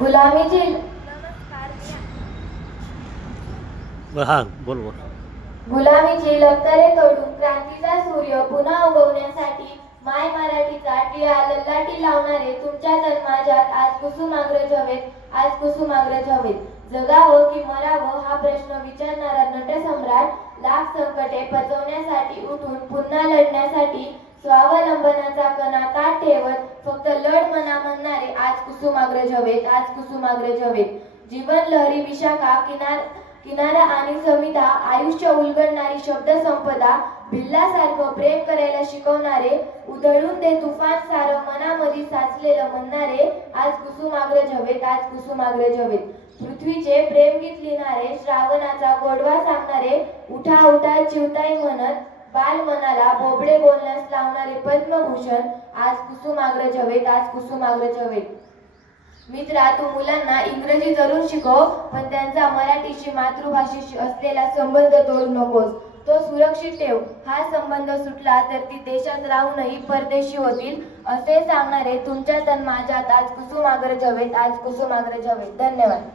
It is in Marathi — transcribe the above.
गुलामीची हाँ बोल बोल. गुलामीची लष्करे तोडून क्रांतीचा सूर्य पुन्हा उगवण्यासाठी माय मराठीचा टिळा ललाटी लावणारे तुमच्या जन्माजात आज कुसुमाग्रज हवेत, आज कुसुमाग्रज हवेत. जगावं की मरावं हा प्रश्न विचारणारा नटसम्राट लाख संकटे पचवण्यासाठी उठून पुन्हा लढण्यासाठी स्वावलंबनाचा कणा ताट ठेवत फक्त लढ म्हणा म्हणणारे आज कुसुमाग्रज हवेत, आज कुसुमाग्रज हवेत. जीवन लहरी विशाखा किनारा आणि समिधा आयुष्य उलगडणारी शब्द संपदा भिल्लासारखं प्रेम करायला शिकवणारे उधळून दे तुफान सारं मनामध्ये साचलेलं म्हणणारे आज कुसुमाग्रज हवेत, आज कुसुमाग्रज हवेत. पृथ्वीचे प्रेमगीत लिहिणारे श्रावणाचा गोडवा सांगणारे उठा उठा चिवताई म्हणत बाल मनाला बोबडे बोलण्यास लावणारे पद्मभूषण आज कुसुमाग्रज हवेत, आज कुसुमाग्रज हवेत. मित्रा, तू मुलांना इंग्रजी जरूर शिकव, पण त्यांचा मराठीशी मातृभाषेशी असलेला संबंध तोडू नकोस. तो सुरक्षित ठेव. हा संबंध सुटला तर ती देशात राहूनही परदेशी होतील असे सांगणारे तुमच्या तन माझ्यात आज कुसुमाग्रज हवेत, आज कुसुमाग्रज हवेत. धन्यवाद.